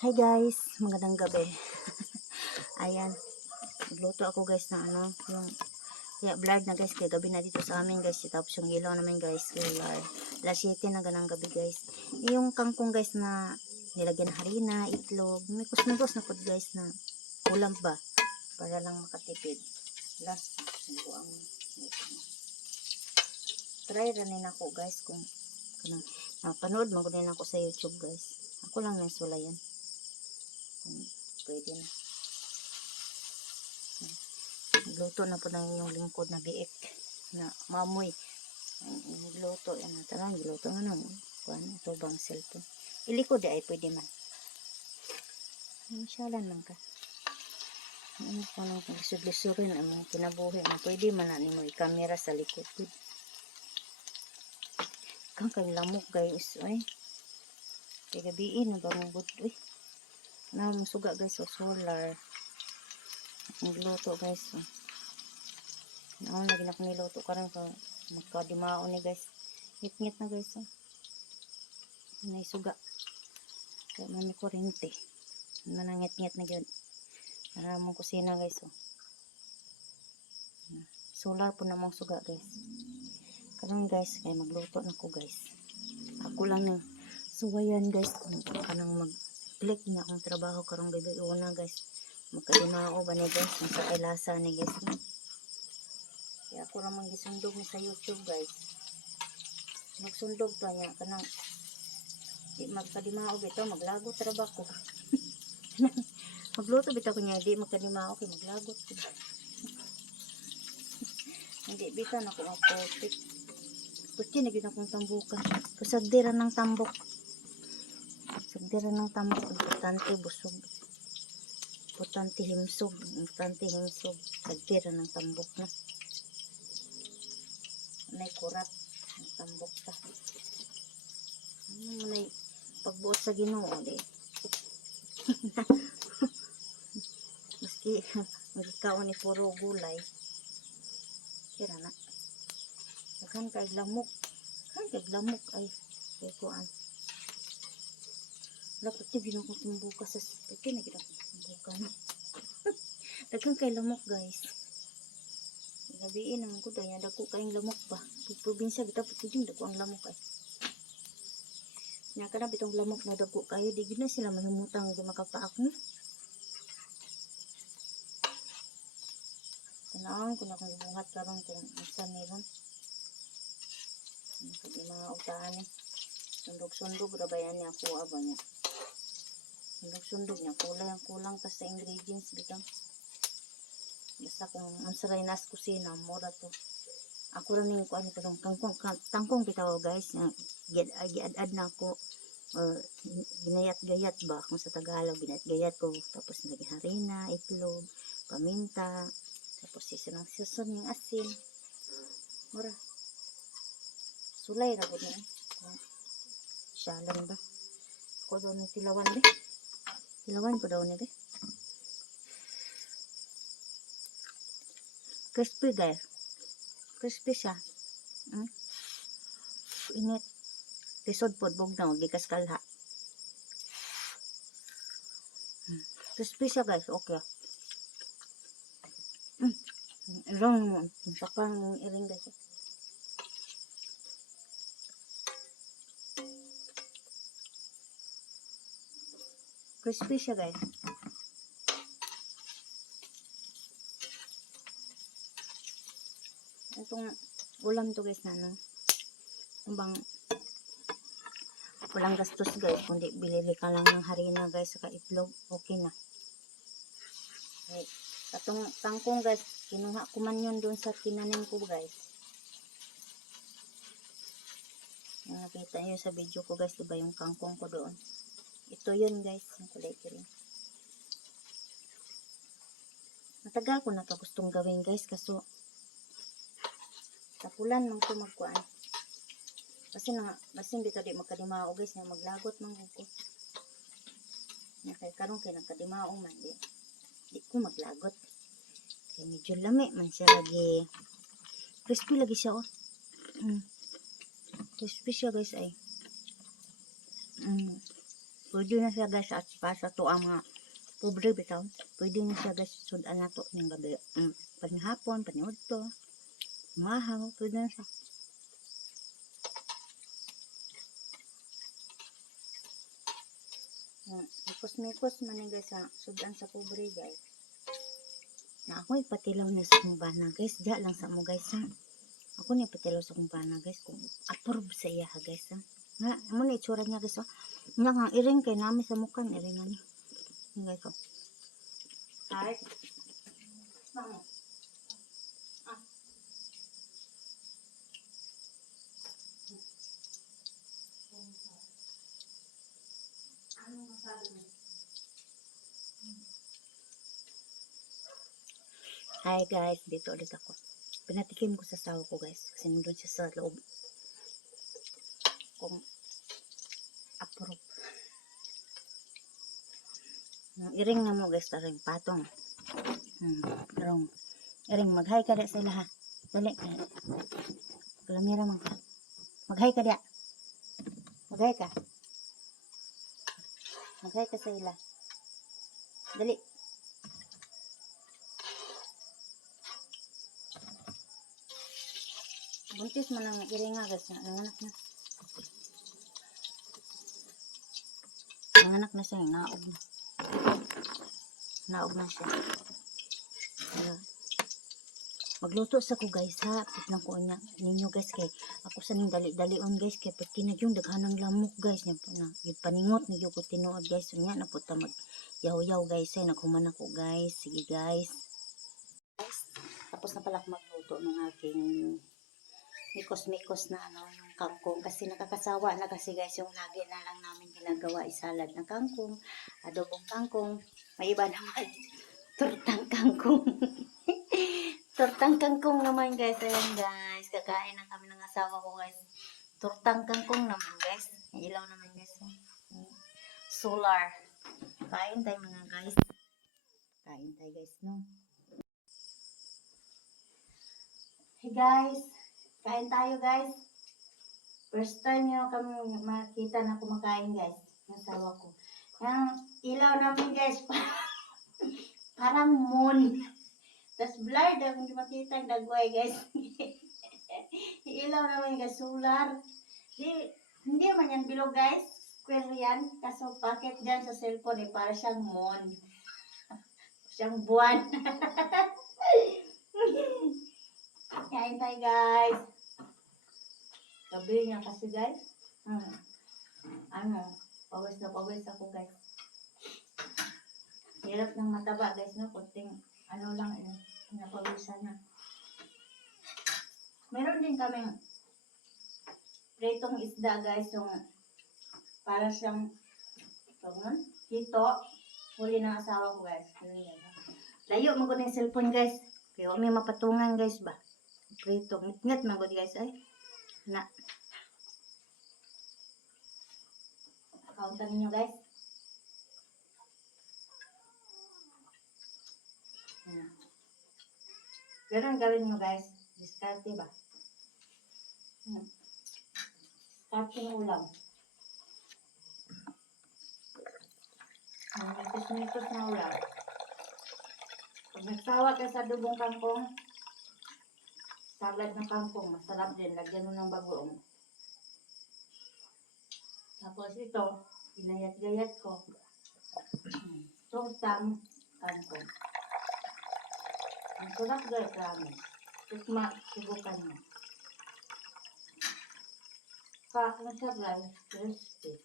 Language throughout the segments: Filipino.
Hi guys, magandang gabi. Ayan, nagluto ako guys na yung kaya blurred na guys, kaya gabi na dito sa amin guys. Tapos yung ilaw naman guys, kaya alas 7 na ganang gabi guys. Yung kangkong guys na nilagyan ng harina, itlog, may kusmigos na po guys na ulam ba para lang makatipid. Last, ang try rin ako guys kung panood mo din ako sa YouTube guys. Ako lang yung sulayan. Pwede na. Luto na po na yung lingkod na biik na mamoy. Luto yan na. Tarang, luto nga nung. Kuhan, ito bang cellphone. Ilikod ay pwede man. Masyalan lang ka. Ano pa nang lisod-lisurin ang mga kinabuhi na pwede man na mo i-camera sa likod. Kang kay lamok guys. Ay. Kaya gabiin na bang buto. Na musuga guys o solar. Nagluto guys. Naon lagi na kung niluto karon ka magkadimao ni guys. Ngit-ngit na guys. May suga. Kaya may kuryente. Manangit-ngit na gyud. Para mong kusina guys. Solar po namang suga guys. Karon guys kay magluto na ko guys. Ako lang nang suwayan guys kung kanang mag-click na akong trabaho karong gabi una guys. Magkadimao ba ni guys sa kailasa ni guys. Kaya ako ramang gisundog ni sa YouTube guys. Nagsundog pa niya kanang di magkadimao bitaw maglagot trabaho ko. Magluto bitaw ko niya di magkadimao kay maglagot ko. Hindi bitaw na ko ang perfect. Puti na gyud akong tambukan. Kasagdiran ng tambok. Sagdiran ng tambok importante busog. Importante himsog, sagdiran ng tambok na. May kurat ng tambok ta. Ano man pagbuot sa Ginoo di. Maski magikaon ni puro gulay. Kira na. Kan kay lamok. Ay kuan. Dapat tignan ko tumbuka sa pati na kita tumbukan. Daghang kay lamok guys. Gabiin naman ko dahil dako kayong lamok ba. Probinsya kita pati yung dako ang lamok ay. Nga ka na bitong lamok na dako kayo. Di na sila mahimutang di makapaak no. Tanawin ko na kung buhat karon kung isa meron. Hindi mga utaan eh. Sundog-sundog rabayan niya ako aba niya. Sundog-sundog niya. Kulang ka sa ingredients bitang. Basta kung ang saray nas kusina, mura to. Ako rin yung kuhan ito, tangkong bitaw guys, giad-ad na ako, ginayat-gayat ba, kung sa Tagalog, ginayat-gayat ko, tapos nilagay harina, itlog, paminta, tapos sisunong yung asin, mura. Sulay na ko niya. Syalan ba? Ako daw ng tilawan ba? Tilawan ko daw niya ba? Crispy guys. Crispy siya. Init. Tisod po bugnaw. Gikas kalha. Crispy siya guys. Okay. Irong mo. Sakang iring guys. Crispy siya guys. Itong ulam to guys na bang walang gastos guys kundi bilili ka lang ng harina guys saka itlog okay na. Okay. Atong kangkong guys kinuha ko man yun doon sa tinanim ko guys. Yung nakita nyo sa video ko guys diba yung kangkong ko doon. Ito yun guys yung kulay green. Matagal ko na ito gustong gawin guys kaso tapulan mang ito magkuhan. Kasi dito di magkadimao guys na maglagot mang ko. Nga kay karon kay nagkadimao man di ko maglagot. Kay medyo lami man siya lagi. Crispy lagi siya oh. Crispy siya guys ay. Pwede na siya guys at pa sa to ang mga pobre bitaw. Pwede na siya guys sudan na to ng gabi. Panihapon, paniudto, mahaw, pwede na siya. Mikos-mikos man ni guys sa sudan sa pobre guys. Na ako ipatilaw na sa kumbana guys. Diya lang sa mo guys ha. Ako na ipatilaw sa kumbana guys kung approve sa iya ha guys ha. Nga, mo na itsura niya guys ha. Nga nga, iring kay namin sa mukha, iring nga niya. Nga guys ha. Ay. Bakit? Ah. Ano masabi mo? Hi guys, dito ulit ako. Pinatikim ko sa sawa ko guys. Kasi nandun siya sa loob. Kung approve. Iring na mo guys, taring patong. Karong iring, mag-hi ka dia sa ila ha. Dali. Kalamira man ka. Mag-hi ka dia. Mag-hi ka. Mag-hi ka sa ila. Dali. Buntis mo ng iring nga guys. Nanganak na. Nanganak na siya. Naog na. Naog na siya. Magluto sa ko guys ha. Pitnang ko niya. Ninyo guys kay ako sa ning dali-dalion guys. Kay pati na yung daghanang lamok guys. Yung paningot na yung tinuod guys. So niya na po ta mag yaw-yaw guys. Ay naghuman ako guys. Sige guys. Tapos na pala ako magluto ng aking mikos-mikos na yung kangkong kasi nakakasawa na kasi guys yung lagi na lang namin ginagawa isalad ng kangkong, adobong kangkong, may iba naman tortang kangkong. Tortang kangkong naman guys, ayan guys, kakain na kami ng asawa ko guys. Tortang kangkong naman guys, ilaw naman guys. Solar. Kain tayo mga guys. Kain tayo guys no. Hey guys, kain tayo guys. First time nyo kami makita na kumakain guys. Ng asawa ko. Yung ilaw namin guys. Parang moon. Tapos blurred ako hindi makita ang dagway guys. Ilaw namin guys. Solar. Hindi man yan bilog guys. Square yan. Kaso bakit dyan sa cellphone eh. Para siyang moon. Siyang buwan. Kain tayo guys. Gabi niya kasi guys. Pawis na pawis ako guys. Hirap ng mataba guys no. Kunting ano lang pinapawisan na. Meron din kaming pritong isda guys. Yung para siyang hito. Huli ng asawa ko guys. Layo magod yung cellphone guys. Kaya may mapatungan guys ba. Pritong. Ngat magod guys ay. Na. Countan niyo guys. Ganun gawin nyo guys. Diskarte ba? Diskarte ng ulam. Mitos-mitos na ulam. Pag nagsawa ka sa dubong kangkong, salad ng kangkong, masarap din. Lagyan mo ng bagoong. Tapos ito, inayat-gayat ko. Tortang kangkong. Ang sarap guys kami. Tikma, subukan mo. Ano siya guys? Crispy.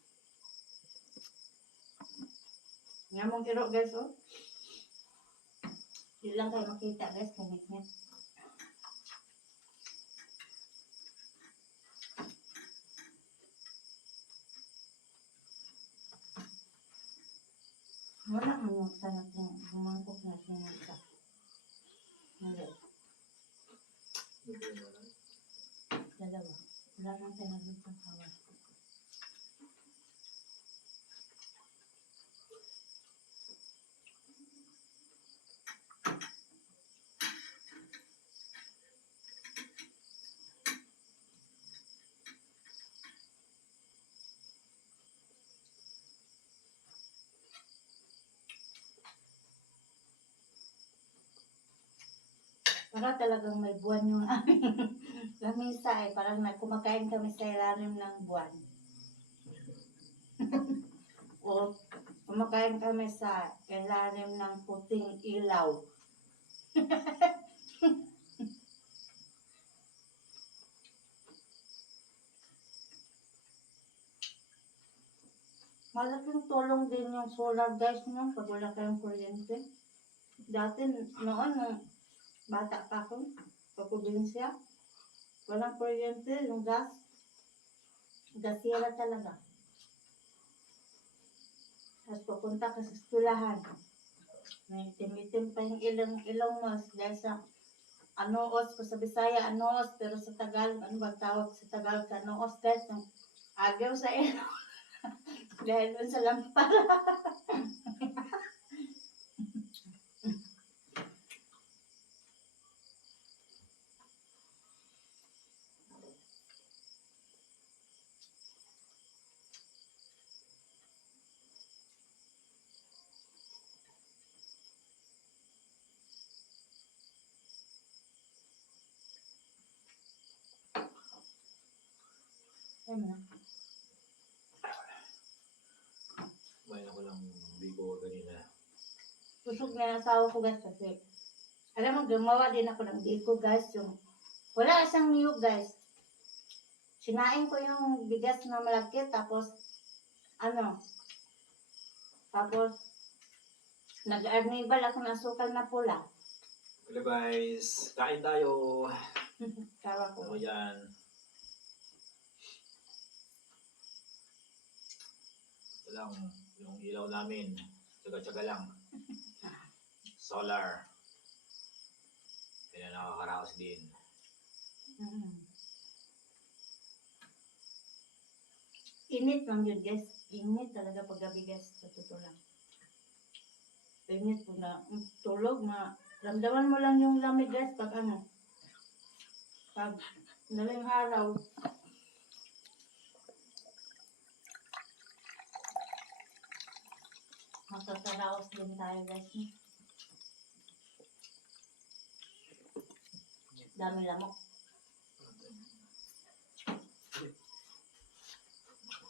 Nga mong kiro guys oh. Hindi lang kayo makita guys. Kanit-ngit. Wala mo yung sanat yung bumangkok na sinasa. Hindi. Dalawa. Wala nang pinagin sa kawan. Para talagang may buwan yung aming lamisa eh. Parang kumakain kami sa ilalim ng buwan. O kumakain kami sa ilalim ng puting ilaw. Malaking tulong din yung solar guys no, pag wala kayong kuryente. Dati noon, nung bata pa ako, sa probinsya, walang kuryente, yung gas, gasira talaga. Tapos pupunta ka sa eskwelahan. May itim-itim pa yung ilong mo dahil sa anoos ko sa Bisaya, anoos, pero sa Tagalog, ano ba tawag sa Tagalog sa anoos guys, yung agaw sa ilong. Dahil dun sa lampara. Ayun na. Kumain ako ng bigo kanina. Busog na yung asawa ko guys kasi alam mo, gumawa din ako ng biko guys. Yung, wala isang niyog guys. Sinain ko yung bigas na malaki tapos tapos nag-arnibal ako ng asukal na pula. Hello guys, kain tayo. Tawa ko. Ano yan? Ito lang, yung ilaw namin. Tsaga-tsaga lang. Solar. Kaya nakakaraos din. Init lang yun guys. Init talaga paggabi guys. Sa totoo lang. Init po na tulog. Ramdaman mo lang yung lamig guys pag pag naling araw. Masasaraos din tayo guys. Dami lamok.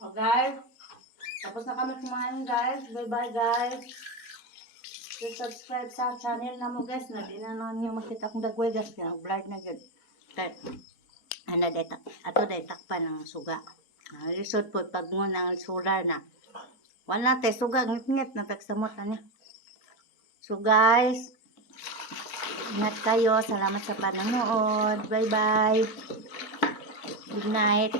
So guys, tapos na kami kumain guys. Bye bye guys. Please subscribe sa channel na mo guys. Na di na nyo makita kong dagway guys. Kaya blurred na yun. Ato detak pa ng suga. Lisod po pag mo ng solar na. Wala tayo suga. Ngit-ngit na tagsamot na niya. So guys, ingat kayo. Salamat sa panonood. Bye bye. Good night.